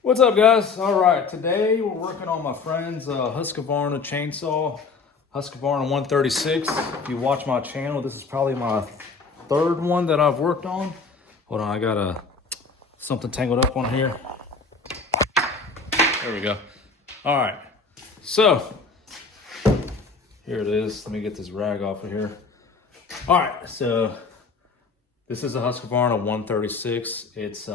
What's up, guys? All right, today we're working on my friend's Husqvarna chainsaw, Husqvarna 136. If you watch my channel, this is probably my third one that I've worked on. Hold on, I got something tangled up on here. There we go. All right, so here it is. Let me get this rag off of here. All right, so this is a Husqvarna 136. It's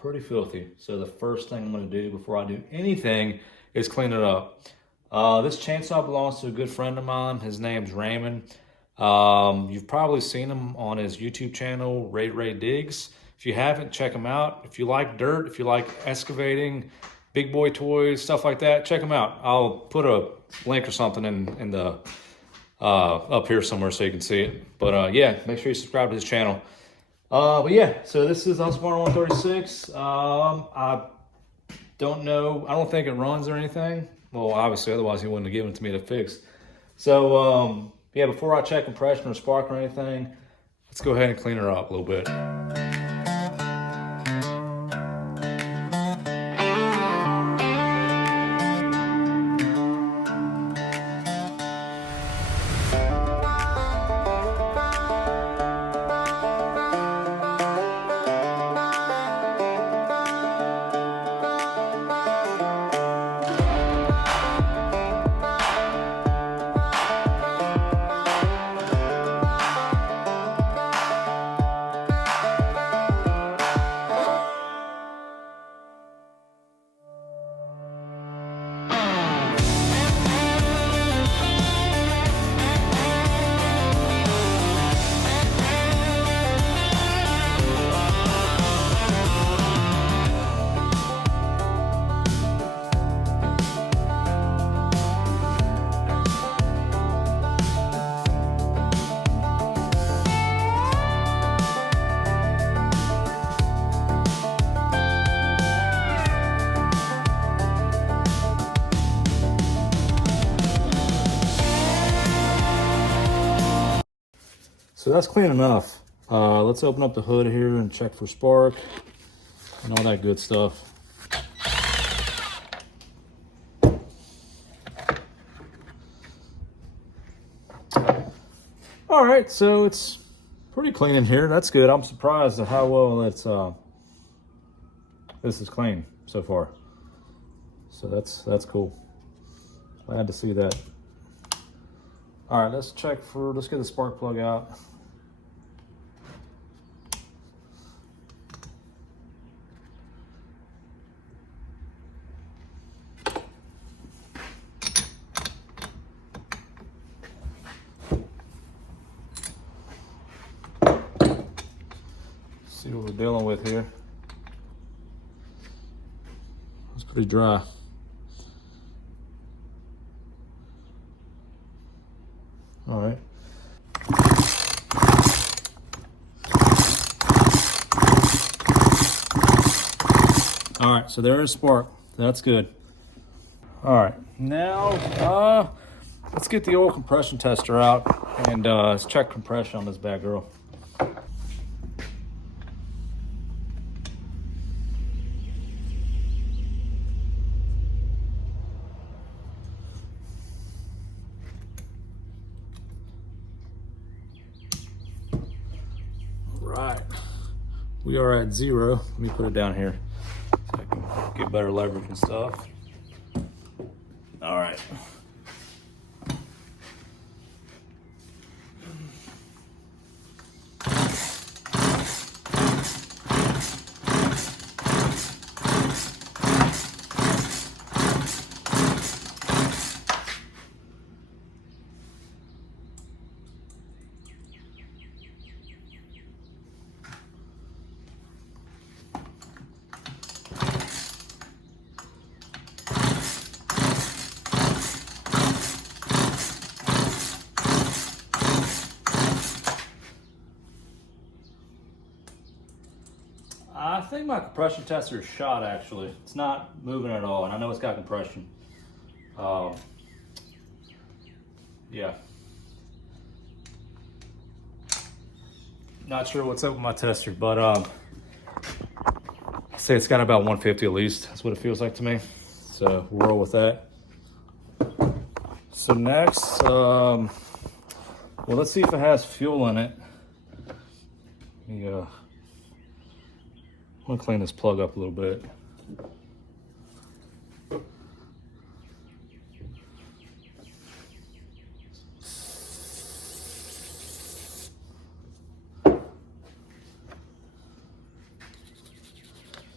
pretty filthy. So the first thing I'm gonna do before I do anything is clean it up. This chainsaw belongs to a good friend of mine. His name's Raymond. You've probably seen him on his YouTube channel, Ray Digs. If you haven't, check him out. If you like dirt, if you like excavating, big boy toys, stuff like that, check him out. I'll put a link or something in the up here somewhere so you can see it. But yeah, make sure you subscribe to his channel. But yeah, so this is Husqvarna 136. I don't know. I don't think it runs or anything. Well, obviously, otherwise he wouldn't have given it to me to fix. So yeah, before I check compression or spark or anything, let's go ahead and clean her up a little bit. So that's clean enough. Let's open up the hood here and check for spark and all that good stuff. All right, so it's pretty clean in here. That's good. I'm surprised at how well this is clean so far. So that's cool. Glad to see that. All right, let's get the spark plug out. See what we're dealing with here. It's pretty dry. All right. All right, so there is spark. That's good. All right, now let's get the oil compression tester out and let's check compression on this bad girl. Right, we are at 0. Let me put it down here so I can get better leverage and stuff. All right. I think my compression tester is shot actually. It's not moving at all, and I know it's got compression. Yeah. Not sure what's up with my tester, but I say it's got about 150 at least. That's what it feels like to me. So we'll roll with that. So next, well, let's see if it has fuel in it. I'm gonna clean this plug up a little bit.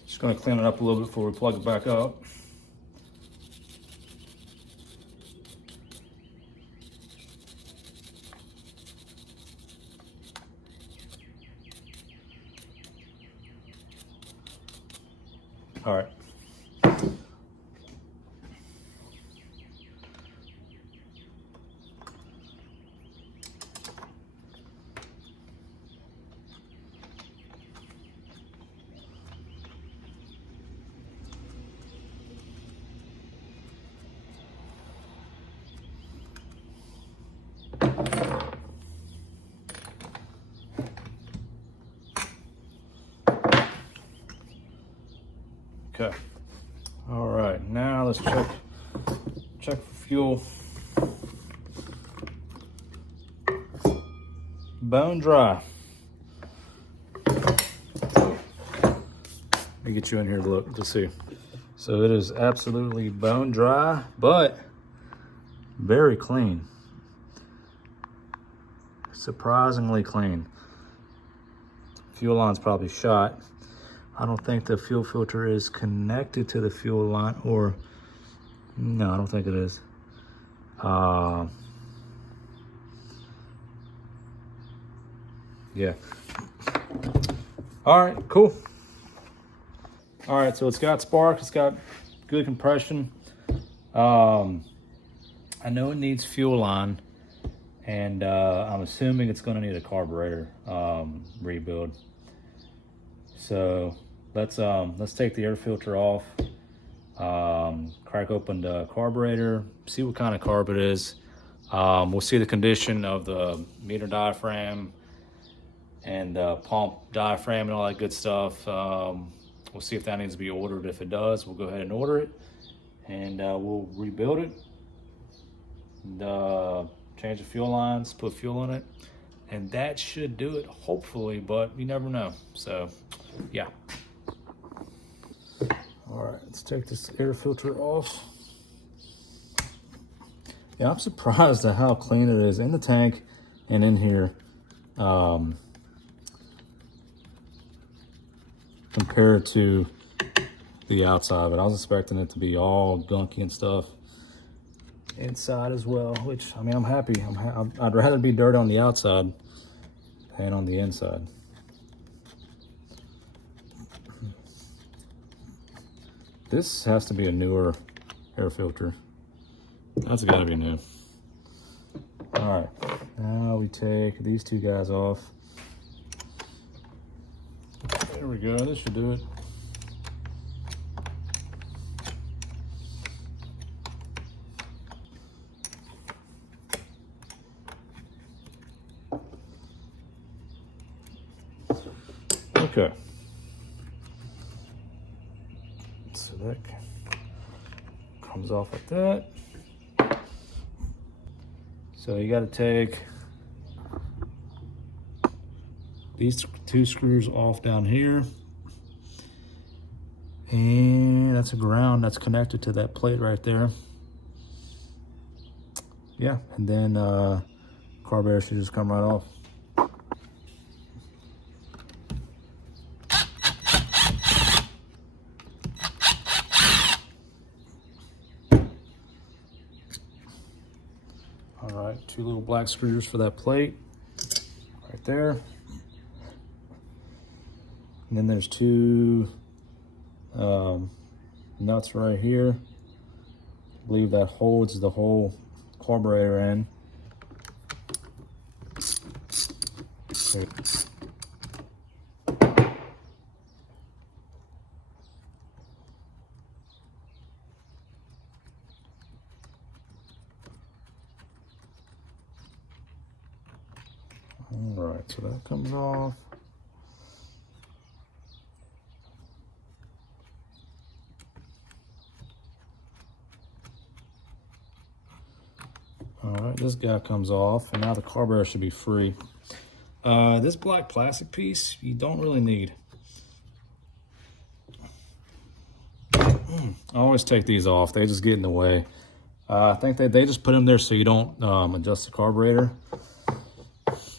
Just gonna clean it up a little bit before we plug it back up. All right. Okay. All right, now let's check for fuel. Bone dry. Let me get you in here to look to see. So it is absolutely bone dry, but very clean. Surprisingly clean. Fuel line's probably shot. I don't think the fuel filter is connected to the fuel line, or no, I don't think it is. Yeah. All right, cool. All right, so it's got spark, it's got good compression. I know it needs fuel line, and I'm assuming it's gonna need a carburetor rebuild. So let's take the air filter off, crack open the carburetor, see what kind of carb it is. We'll see the condition of the meter diaphragm and pump diaphragm and all that good stuff. We'll see if that needs to be ordered. If it does, we'll go ahead and order it, and we'll rebuild it, and change the fuel lines, put fuel in it, and that should do it, hopefully, but you never know. So yeah. All right, let's take this air filter off. Yeah, I'm surprised at how clean it is in the tank and in here, compared to the outside. But I was expecting it to be all gunky and stuff inside as well, which, I mean, I'm happy. I'd rather be dirty on the outside than on the inside. This has to be a newer air filter. That's gotta be new. All right, now we take these two guys off. There we go, this should do it. Okay. So that comes off like that. So you got to take these two screws off down here. And that's a ground that's connected to that plate right there. Yeah, and then carburetor should just come right off. All right, two little black screws for that plate right there. And then there's two nuts right here. I believe that holds the whole carburetor in. Okay. All right, so that comes off. All right, this guy comes off, and now the carburetor should be free. This black plastic piece, you don't really need. I always take these off. They just get in the way. I think they just put them there so you don't adjust the carburetor.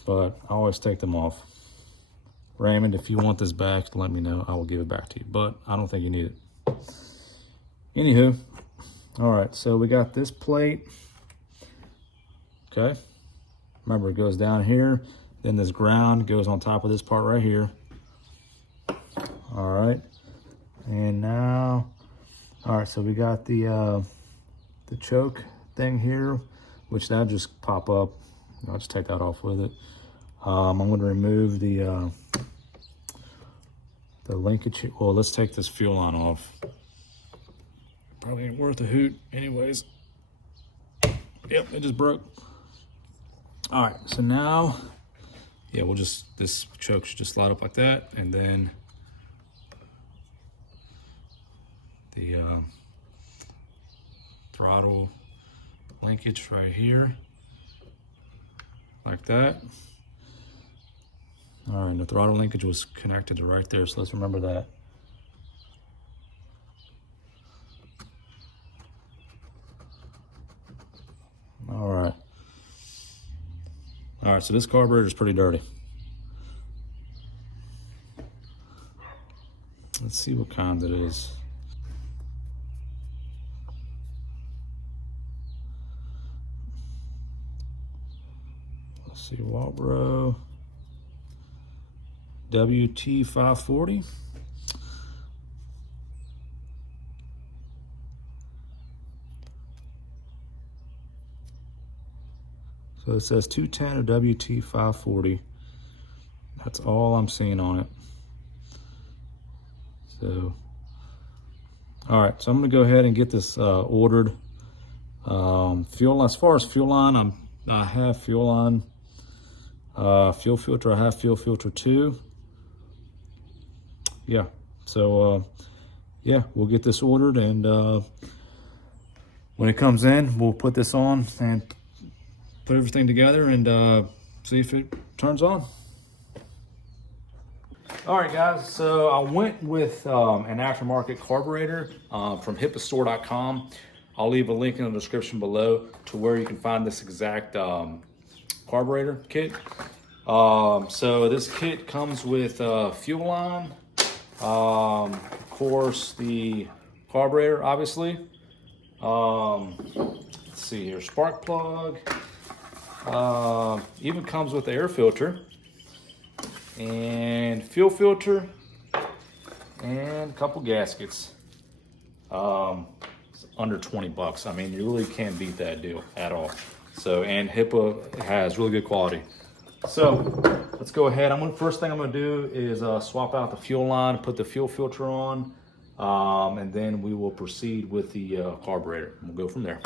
But I always take them off. Raymond, if you want this back, let me know. I will give it back to you. But I don't think you need it. Anywho, all right, so we got this plate. Okay. Remember, it goes down here. Then this ground goes on top of this part right here. All right. And now, all right, so we got the choke thing here, which that'll just pop up. I'll just take that off with it. I'm going to remove the linkage. Well, let's take this fuel line off. Probably ain't worth a hoot anyways. Yep, it just broke. All right, so now, yeah, this choke should just slide up like that, and then the throttle linkage right here, like that. All right, the throttle linkage was connected to right there, so let's remember that. All right, so this carburetor is pretty dirty. Let's see what kind it is. Let's see, Walbro WT540. So it says 210 of WT540. That's all I'm seeing on it. So, all right, so I'm gonna go ahead and get this ordered. Fuel, as far as fuel line, I have fuel line. Fuel filter, I have fuel filter 2. Yeah, so yeah, we'll get this ordered, and when it comes in, we'll put this on and put everything together and see if it turns on. All right, guys, so I went with an aftermarket carburetor from hippastore.com. I'll leave a link in the description below to where you can find this exact carburetor kit. So this kit comes with fuel line, of course the carburetor, obviously. Let's see here, spark plug. Even comes with the air filter and fuel filter and a couple gaskets. It's under 20 bucks. I mean, you really can't beat that deal at all. So, and HIPAA has really good quality. So let's go ahead. First thing I'm gonna do is swap out the fuel line, put the fuel filter on, and then we will proceed with the carburetor. We'll go from there.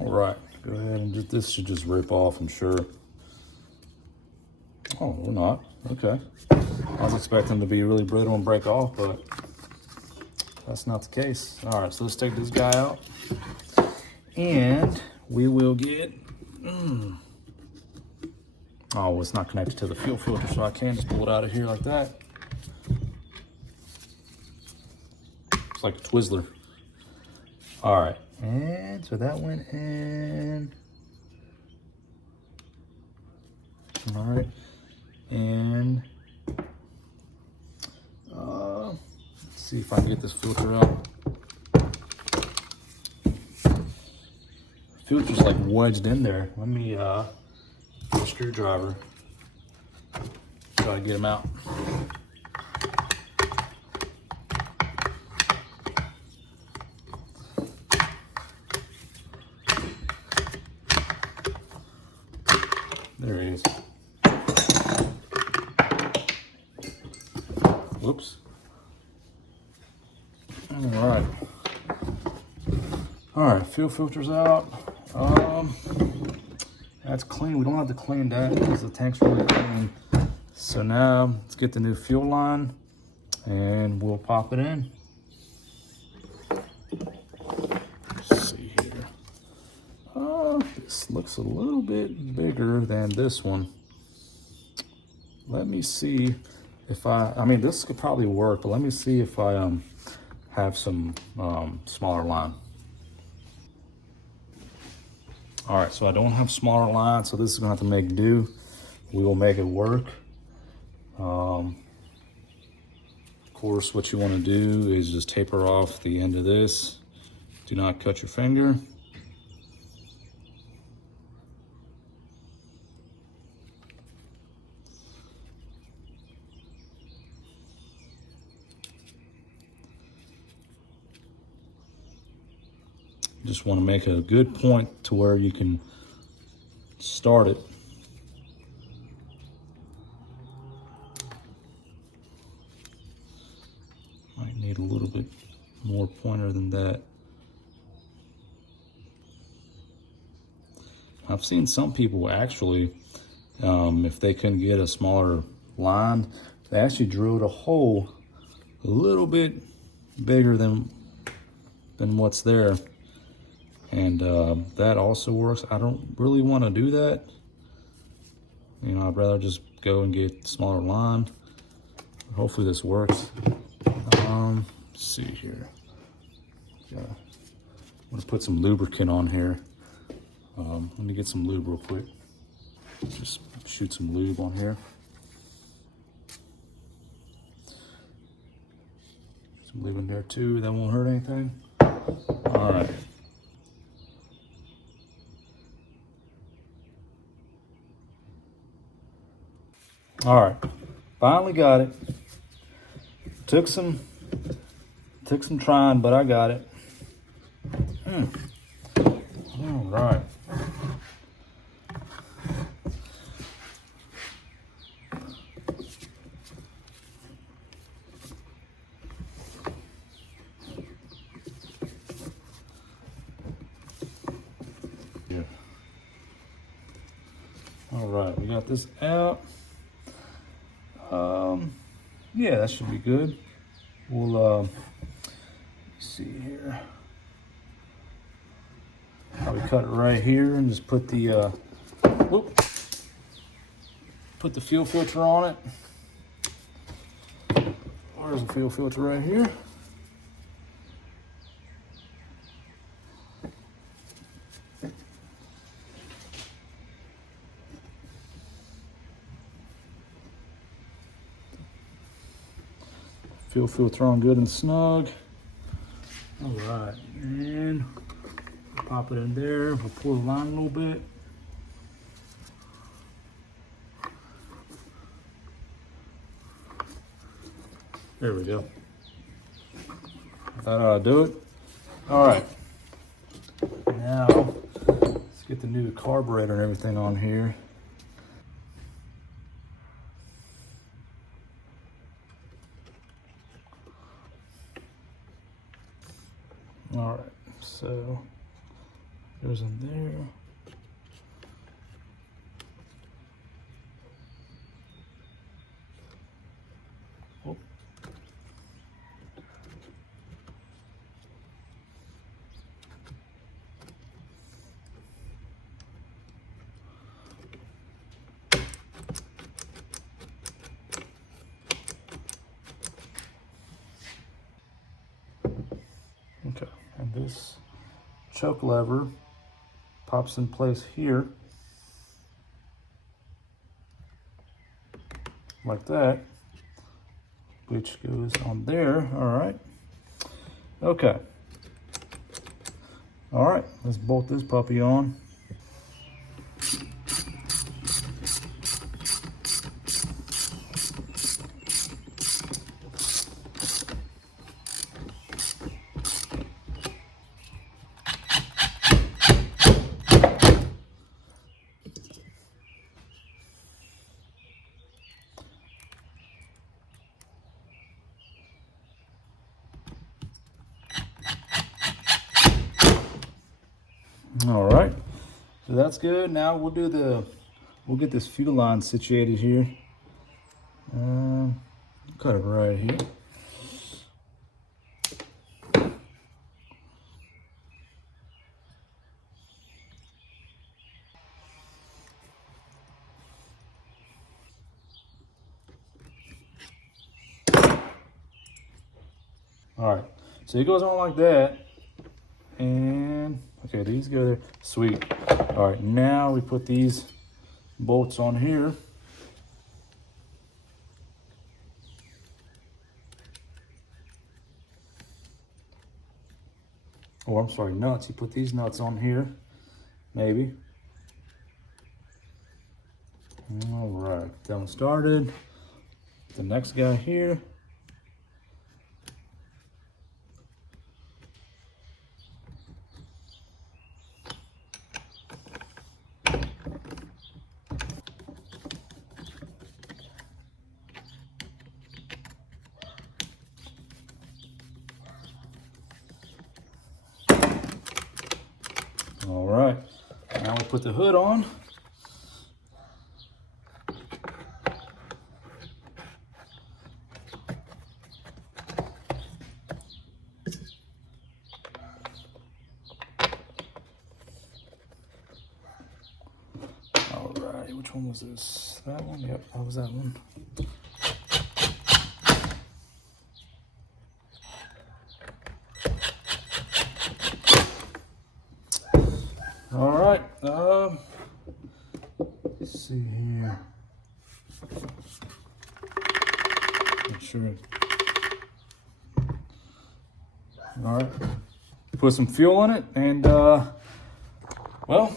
All right, go ahead and this should just rip off, I'm sure. Oh, we're not. Okay. I was expecting them to be really brittle and break off, but that's not the case. All right, so let's take this guy out, and we will get. Oh, it's not connected to the fuel filter, so I can't just pull it out of here like that. It's like a Twizzler. All right. And so that went in. All right. And let's see if I can get this filter out. Filter's like wedged in there. Let me get a screwdriver. Try to get him out. There he is. Whoops. All right. All right, fuel filter's out. That's clean. We don't have to clean that because the tank's really clean. So now let's get the new fuel line and we'll pop it in. Let's see here. This looks a little bit bigger than this one. Let me see if I mean, this could probably work, but let me see if I have some smaller line. All right, so I don't have smaller line, so this is gonna have to make do. We will make it work. Of course, what you wanna do is just taper off the end of this. Do not cut your finger. Just want to make a good point to where you can start it. Might need a little bit more pointer than that. I've seen some people actually, if they couldn't get a smaller line, they actually drilled a hole a little bit bigger than what's there. And that also works. I don't really want to do that. You know, I'd rather just go and get smaller line. Hopefully this works. Let's see here. I'm gonna put some lubricant on here. Let me get some lube real quick. Just shoot some lube on here. Some lube in there too. That won't hurt anything. All right. All right, finally got it. Took some trying, but I got it. All right. Yeah. All right, we got this out. Yeah, that should be good. We'll see here. Probably cut it right here and just put the put the fuel filter on it. There's the fuel filter right here. Fuel filter on good and snug. All right, and pop it in there. We'll pull the line a little bit. There we go. Thought I'd do it. All right. Now, let's get the new carburetor and everything on here. All right, so goes in there. Oh. Okay, and this choke lever pops in place here, like that, which goes on there. All right. Okay. All right, let's bolt this puppy on. All right, so that's good. Now we'll get this fuel line situated here. Cut it right here. All right, so it goes on like that, and okay, these go there. Sweet. All right, now we put these bolts on here. Oh, I'm sorry, nuts. You put these nuts on here, maybe. All right, that one started. The next guy here. All right, now we put the hood on. All right, which one was this? That one? Yep, that was that one. All right, let's see here. Make sure. All right, put some fuel in it, and well,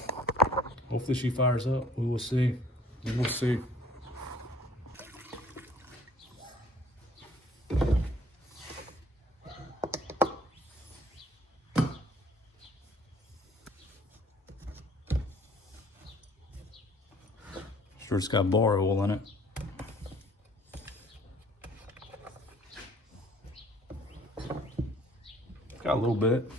hopefully she fires up. We will see. We will see. Sure, it's got bar oil in it. Got a little bit.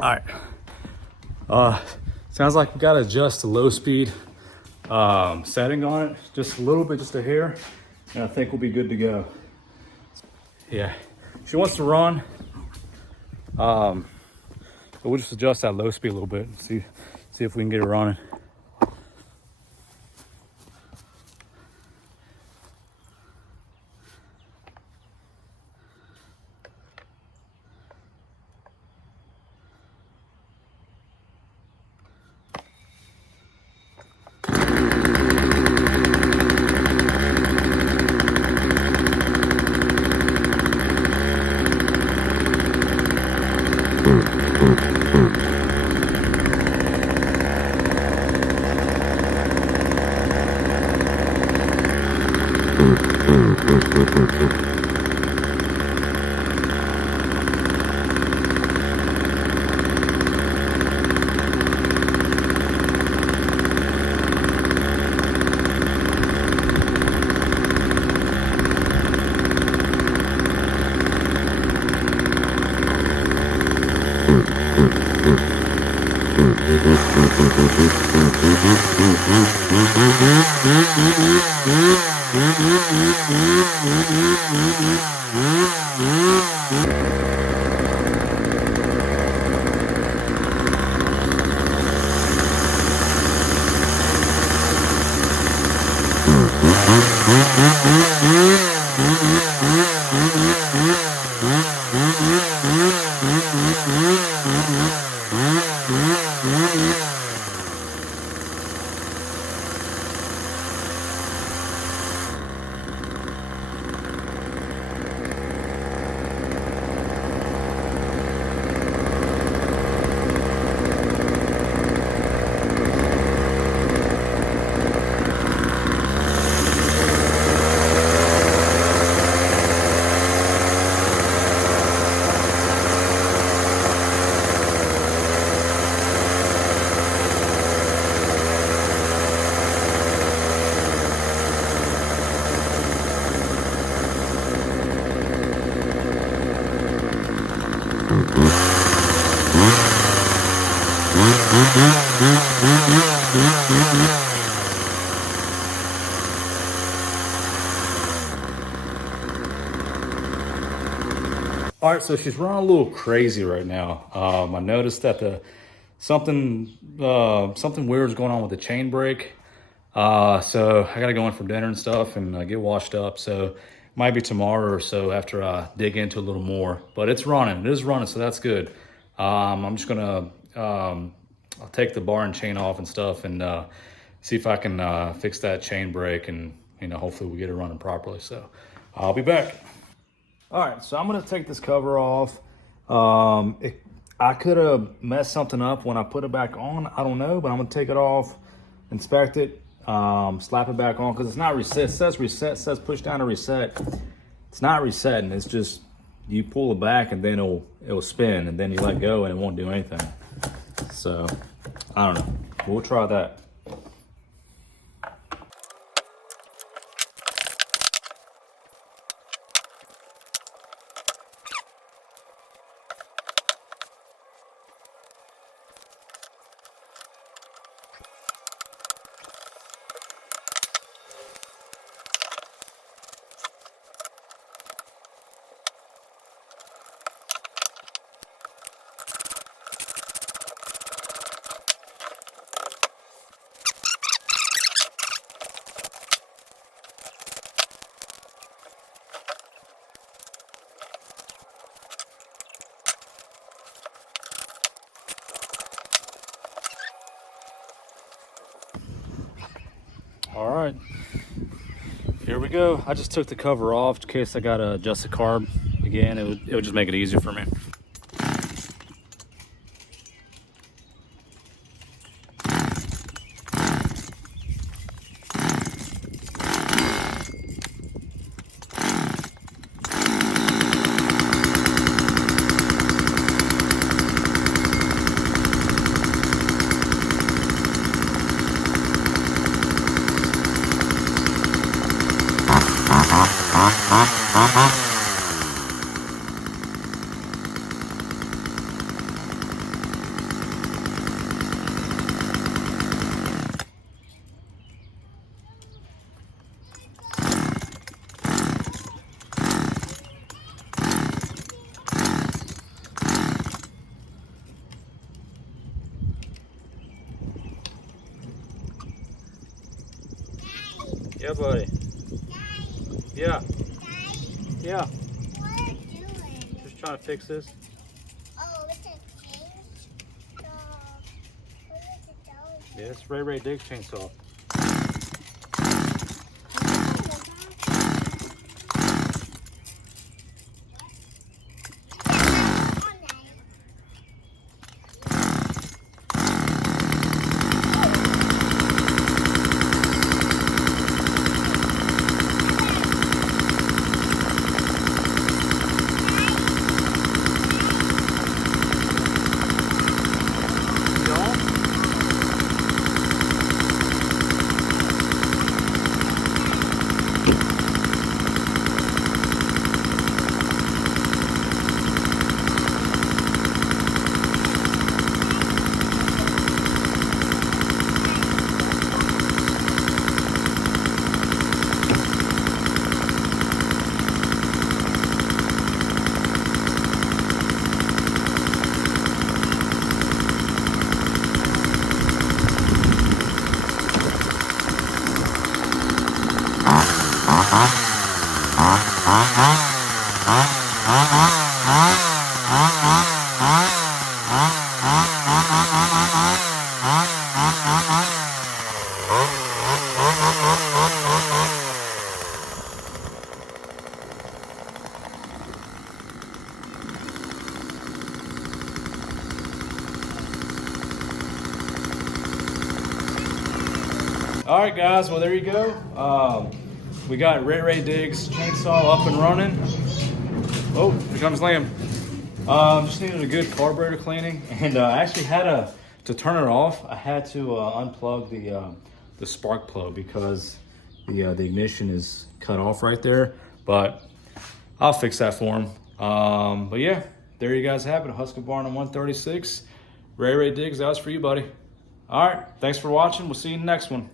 All right. Sounds like we gotta adjust the low speed setting on it just a little bit, just a hair, and I think we'll be good to go. Yeah, she wants to run, but we'll just adjust that low speed a little bit and see if we can get her running. All right, so she's running a little crazy right now. I noticed that something weird is going on with the chain brake. So I gotta go in for dinner and stuff and get washed up. So might be tomorrow or so after I dig into a little more. But it's running. It is running, so that's good. I'm just gonna I'll take the bar and chain off and stuff and see if I can fix that chain brake and hopefully we get it running properly. So I'll be back. All right, so I'm gonna take this cover off. I could have messed something up when I put it back on. I don't know, but I'm gonna take it off, inspect it, slap it back on because it's not reset. It says reset, it says push down to reset. It's not resetting. It's just you pull it back and then it'll spin and then you let go and it won't do anything. So I don't know. We'll try that. All right, here we go. I just took the cover off in case I gotta adjust the carb again. It would just make it easier for me. Yeah, buddy. Yeah. Yeah. What are you doing? Just trying to fix this. Oh, it's a change. So, what is it telling you? Yeah, it's Ray Diggs chainsaw. Huh? All right, guys. Well, there you go. We got Ray Diggs chainsaw up and running. Oh, here comes Liam. Just needed a good carburetor cleaning, and I actually had to turn it off. I had to unplug the spark plug because the ignition is cut off right there. But I'll fix that for him. But yeah, there you guys have it. A Husqvarna 136. Ray Diggs, that was for you, buddy. All right, thanks for watching. We'll see you in the next one.